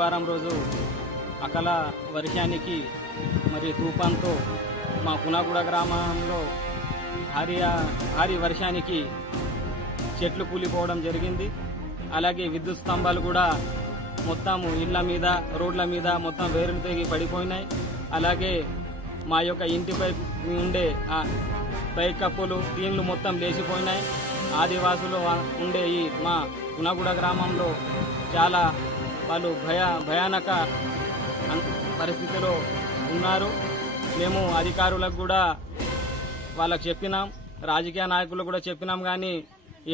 గురువారం రోజు అకాల వర్షానికి మరి తుఫాన్తో మా పునాగూడ గ్రామంలో భారీ వర్షానికి చెట్లు కూలిపోవడం జరిగింది. అలాగే విద్యుత్ స్తంభాలు కూడా మొత్తం ఇళ్ల మీద రోడ్ల మీద మొత్తం వేరులు తెగి పడిపోయినాయి. అలాగే మా యొక్క ఇంటిపై ఉండే పైకప్పులు టీన్లు మొత్తం లేచిపోయినాయి. ఆదివాసులు ఉండే ఈ మా పునాగూడ గ్రామంలో చాలా వాళ్ళు భయానక పరిస్థితిలో ఉన్నారు. మేము అధికారులకు కూడా వాళ్ళకి చెప్పినాం, రాజకీయ నాయకులకు కూడా చెప్పినాం, కానీ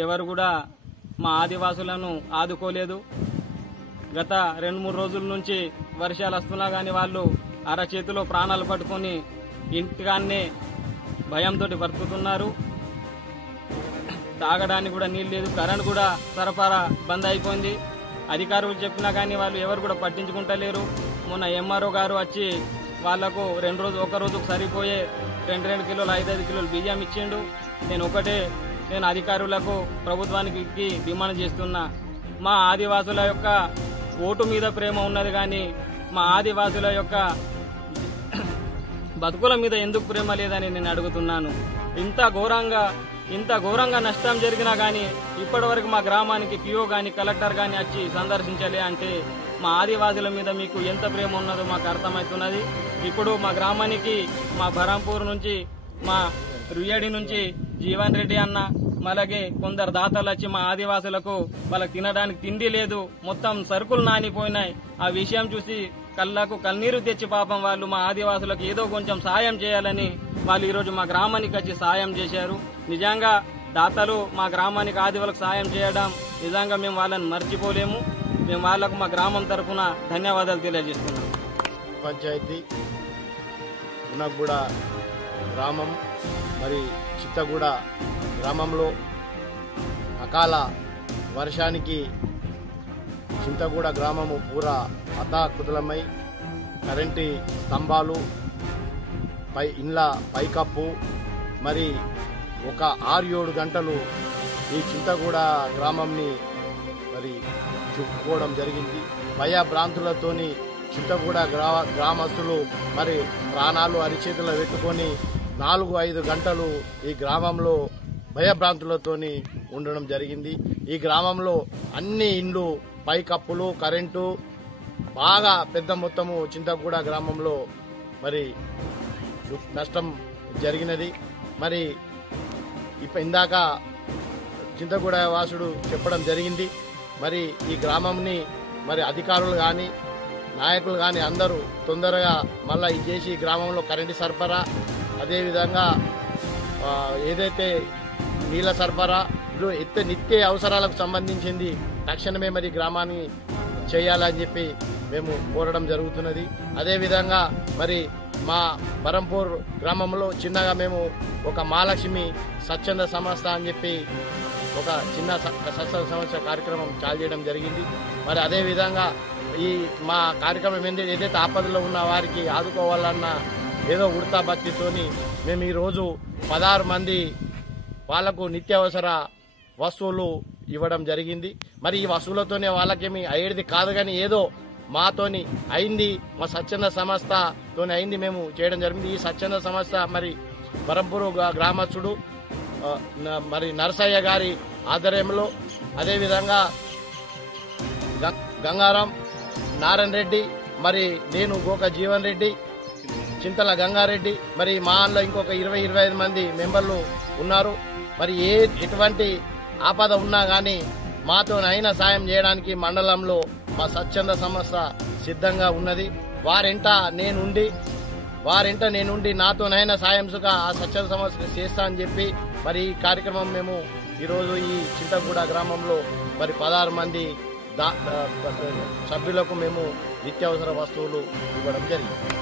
ఎవరు కూడా మా ఆదివాసులను ఆదుకోలేదు. గత 2-3 రోజుల నుంచి వర్షాలు వస్తున్నా కానీ వాళ్ళు అరచేతిలో ప్రాణాలు పట్టుకొని ఇంటికాన్నే భయంతో బ్రతుకుతున్నారు. తాగడానికి కూడా నీళ్ళు లేదు, కరెంట్ కూడా సరఫరా బంద్ అయిపోయింది. అధికారులు చెప్పినా కానీ వాళ్ళు ఎవరు కూడా పట్టించుకుంటలేరు. మొన్న ఎంఆర్ఓ గారు వచ్చి వాళ్లకు ఒక రోజుకు సరిపోయే 2 కిలోలు 5 కిలోలు బియ్యం ఇచ్చిండు. నేను అధికారులకు ప్రభుత్వానికి డిమాండ్ చేస్తున్నా, మా ఆదివాసుల యొక్క ఓటు మీద ప్రేమ ఉన్నది కానీ మా ఆదివాసుల యొక్క బతుకుల మీద ఎందుకు ప్రేమ లేదని నేను అడుగుతున్నాను. ఇంత ఘోరంగా నష్టం జరిగినా కానీ ఇప్పటి వరకు మా గ్రామానికి పిఓ గాని కలెక్టర్ గాని వచ్చి సందర్శించలే అంటే మా ఆదివాసుల మీద మీకు ఎంత ప్రేమ ఉన్నదో మాకు అర్థమవుతున్నది. ఇప్పుడు మా గ్రామానికి మా బరంపూర్ నుంచి మా రుయ్యడి నుంచి జీవన్ రెడ్డి అన్న అలాగే కొందరు దాతలు వచ్చి మా ఆదివాసులకు వాళ్ళకి తినడానికి తిండి లేదు, మొత్తం సరుకులు నానిపోయినాయి. ఆ విషయం చూసి కళ్ళకు కన్నీరు తెచ్చి పాపం వాళ్ళు మా ఆదివాసులకు ఏదో కొంచెం సాయం చేయాలని వాళ్ళు ఈరోజు మా గ్రామానికి వచ్చి సాయం చేశారు. నిజంగా దాతలు మా గ్రామానికి ఆదివాసులకు సాయం చేయడం నిజంగా మేము వాళ్ళని మర్చిపోలేము. మేము వాళ్లకు మా గ్రామం తరఫున ధన్యవాదాలు తెలియజేస్తున్నాం. పంచాయతీ పునాగూడ గ్రామం మరి చిత్తగూడ గ్రామంలో అకాల వర్షానికి చింతగూడ గ్రామము పూరా అతాకుతలమై కరెంటు స్తంభాలు ఇండ్ల పైకప్పు మరి ఒక 6-7 గంటలు ఈ చింతగూడ గ్రామంని మరి చుట్టుకోవడం జరిగింది. భయభ్రాంతులతోని చింతగూడ గ్రామస్తులు మరి ప్రాణాలు అరిచేతుల్లో పెట్టుకొని 4-5 గంటలు ఈ గ్రామంలో భయభ్రాంతులతోని ఉండడం జరిగింది. ఈ గ్రామంలో అన్ని ఇండ్లు పైకప్పులు కరెంటు బాగా పెద్ద మొత్తము చింతగూడ గ్రామంలో మరి నష్టం జరిగినది. మరి ఇందాక చింతగూడ వాసుడు చెప్పడం జరిగింది. మరి ఈ గ్రామంని మరి అధికారులు కానీ నాయకులు కానీ అందరూ తొందరగా మళ్ళా ఇది చేసి గ్రామంలో కరెంటు సరఫరా అదేవిధంగా ఏదైతే నీళ్ల సరఫరా నిత్య అవసరాలకు సంబంధించింది తక్షణమే మరి గ్రామాన్ని చేయాలని చెప్పి మేము కోరడం జరుగుతున్నది. అదేవిధంగా మరి మా బరంపూర్ గ్రామంలో చిన్నగా మేము ఒక మహాలక్ష్మి స్వచ్ఛంద సంస్థ అని చెప్పి ఒక చిన్న స్వచ్ఛంద సంస్థ కార్యక్రమం చాలు చేయడం జరిగింది. మరి అదేవిధంగా ఈ మా కార్యక్రమం ఏదైతే ఆపదలో ఉన్న వారికి ఆదుకోవాలన్న ఏదో ఉడతా భక్తితోని మేము ఈరోజు 16 మంది వాళ్లకు నిత్యావసర వస్తువులు ఇవ్వడం జరిగింది. మరి ఈ వస్తువులతోనే వాళ్ళకేమి అయ్యేది కాదు కానీ ఏదో మాతోని అయింది, మా స్వచ్ఛంద సంస్థతోని అయింది మేము చేయడం జరిగింది. ఈ స్వచ్ఛంద సంస్థ మరి బరంపూరు గ్రామస్తుడు మరి నరసయ్య గారి ఆధ్వర్యంలో అదేవిధంగా గంగారాం నారాయణ రెడ్డి మరి నేను గోక జీవన్ రెడ్డి చింతల గంగారెడ్డి మరి మా అందులో ఇంకొక 20-25 మంది మెంబర్లు ఉన్నారు. మరి ఎటువంటి ఆపద ఉన్నా గానీ మాతోనైనా సాయం చేయడానికి మండలంలో మా స్వచ్ఛంద సంస్థ సిద్ధంగా ఉన్నది. వారింట నేనుండి నాతోనైనా సాయంసుగా ఆ స్వచ్ఛంద సంస్థ చేస్తా అని చెప్పి మరి ఈ కార్యక్రమం మేము ఈరోజు ఈ చింతగూడ గ్రామంలో మరి 16 మంది సభ్యులకు మేము నిత్యావసర వస్తువులు ఇవ్వడం జరిగింది.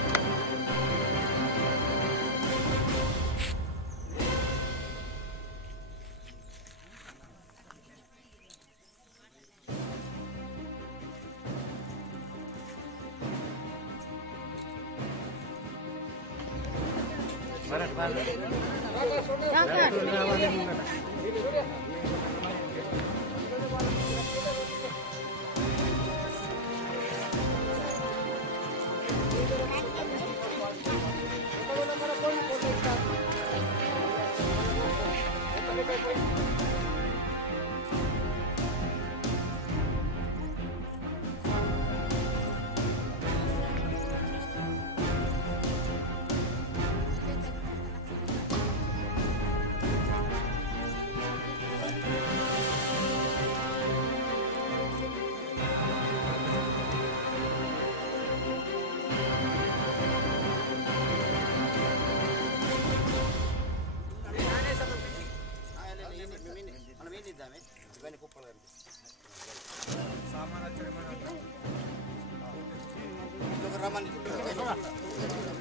సంబంధించి